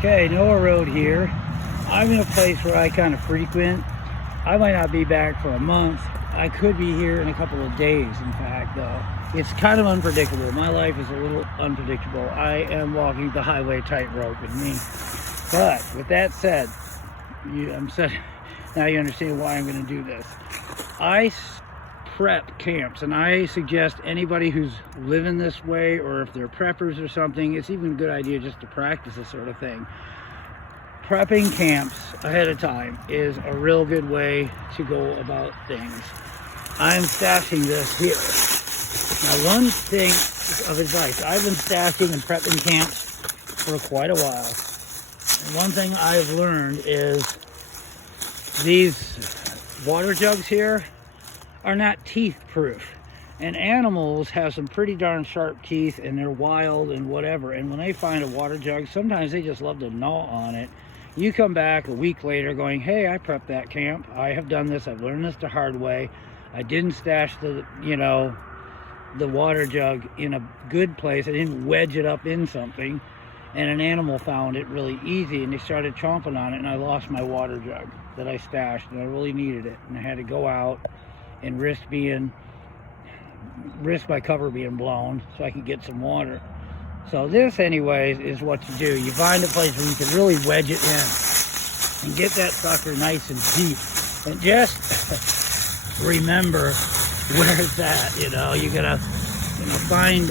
Okay, Noah Road here. I'm in a place where I kind of frequent. I might not be back for a month. I could be here in a couple of days, in fact, though. It's kind of unpredictable. My life is a little unpredictable. I am walking the highway tightrope with me. But with that said, now you understand why I'm going to do this. I prep camps, and I suggest anybody who's living this way, or if they're preppers or something, it's even a good idea just to practice this sort of thing. Prepping camps ahead of time is a real good way to go about things. I'm stashing this here. Now, one thing of advice, I've been stashing and prepping camps for quite a while. And one thing I've learned is these water jugs here are not teeth proof. And animals have some pretty darn sharp teeth, and they're wild and whatever. And when they find a water jug, sometimes they just love to gnaw on it. You come back a week later going, hey, I prepped that camp. I have done this. I've learned this the hard way. I didn't stash the water jug in a good place. I didn't wedge it up in something. And an animal found it really easy, and they started chomping on it, and I lost my water jug that I stashed, and I really needed it. And I had to go out and risk my cover being blown so I could get some water. So this, anyways, is what you do. You find a place where you can really wedge it in and get that sucker nice and deep. And just remember where it's at. You gotta, find,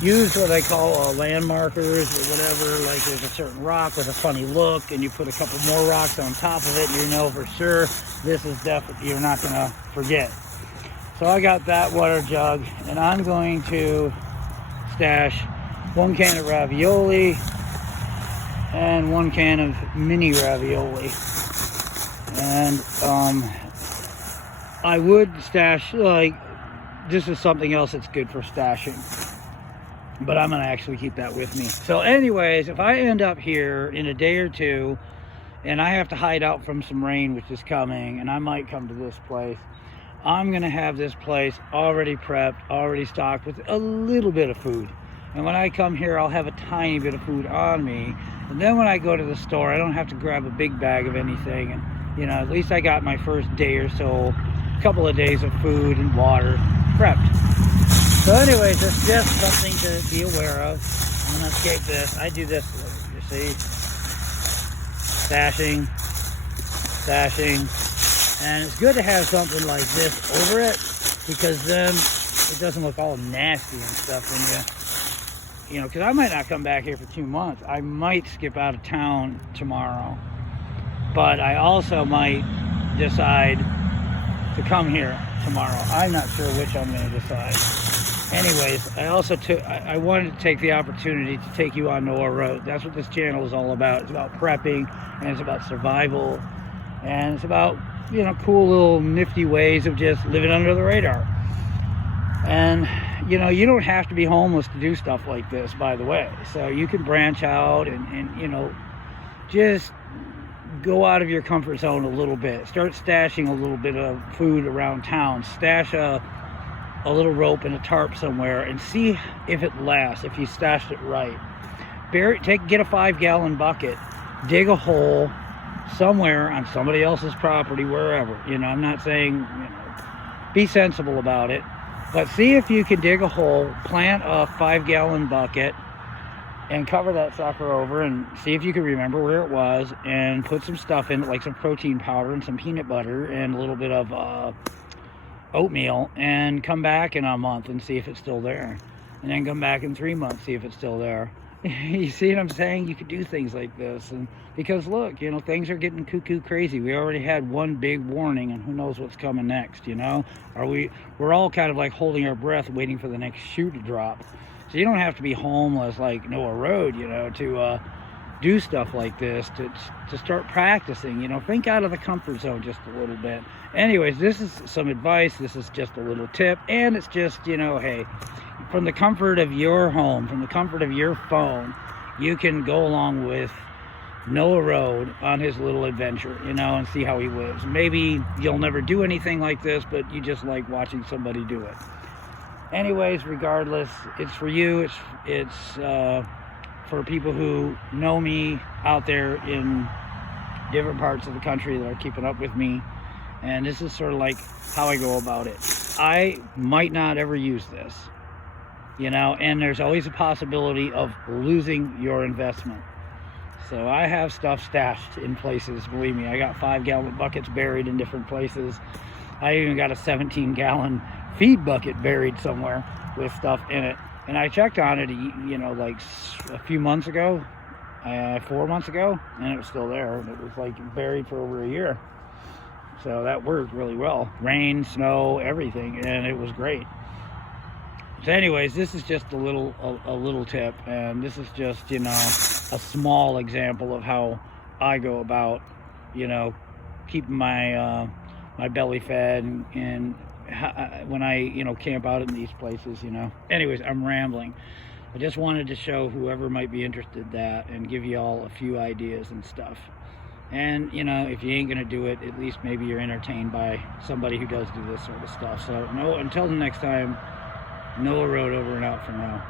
use what I call land markers or whatever. Like there's a certain rock with a funny look, and you put a couple more rocks on top of it, and you know for sure this is definitely, you're not gonna forget. So I got that water jug, and I'm going to stash 1 can of ravioli and 1 can of mini ravioli. And I would stash, this is something else that's good for stashing, but I'm gonna actually keep that with me. So anyways, if I end up here in a day or two and I have to hide out from some rain which is coming, and I might come to this place, I'm gonna have this place already prepped, already stocked with a little bit of food. And when I come here, I'll have a tiny bit of food on me. And then when I go to the store, I don't have to grab a big bag of anything. And at least I got my first day or so, a couple of days of food and water prepped. So anyways, it's just something to be aware of. I'm gonna escape this. I do this, you see. Stashing. And it's good to have something like this over it, because then it doesn't look all nasty and stuff when because I might not come back here for 2 months. I might skip out of town tomorrow, but I also might decide to come here tomorrow. I'm not sure which I'm going to decide. Anyways, I wanted to take the opportunity to take you on Noah Road. That's what this channel is all about. It's about prepping, and it's about survival, and it's about cool little nifty ways of just living under the radar. And you don't have to be homeless to do stuff like this, by the way. So you can branch out and just go out of your comfort zone a little bit. Start stashing a little bit of food around town. Stash a little rope and a tarp somewhere, and see if it lasts, if you stashed it right. Get a 5-gallon bucket, dig a hole somewhere on somebody else's property, wherever. I'm not saying, be sensible about it, but see if you can dig a hole, plant a 5-gallon bucket, and cover that sucker over, and see if you can remember where it was, and put some stuff in it, like some protein powder and some peanut butter and a little bit of oatmeal, and come back in a month and see if it's still there, and then come back in 3 months, see if it's still there. You see what I'm saying? You could do things like this, and because look, things are getting cuckoo crazy. We already had one big warning, and who knows what's coming next? We're all kind of like holding our breath, waiting for the next shoe to drop. So you don't have to be homeless like Noah Road, to do stuff like this, to start practicing. Think out of the comfort zone just a little bit. Anyways, this is some advice. This is just a little tip, and it's just hey, from the comfort of your home, from the comfort of your phone, you can go along with Noah Road on his little adventure, and see how he lives. Maybe you'll never do anything like this, but you just like watching somebody do it. Anyways, regardless, it's for you. It's for people who know me out there in different parts of the country that are keeping up with me, and this is sort of like how I go about it. I might not ever use this, you know, and there's always a possibility of losing your investment. So I have stuff stashed in places, believe me. I got 5-gallon buckets buried in different places. I even got a 17-gallon feed bucket buried somewhere with stuff in it. And I checked on it, you know, like a few months ago, 4 months ago, and it was still there. And it was like buried for over a year. So that worked really well. Rain, snow, everything, and it was great. So anyways, this is just a little tip, and this is just, you know, a small example of how I go about, you know, keeping my my belly fed and when I, you know, camp out in these places, you know. Anyways, I'm rambling. I just wanted to show whoever might be interested that and give you all a few ideas and stuff. And, you know, if you ain't gonna do it, at least maybe you're entertained by somebody who does do this sort of stuff. So no, until the next time, Noah Road over and out for now.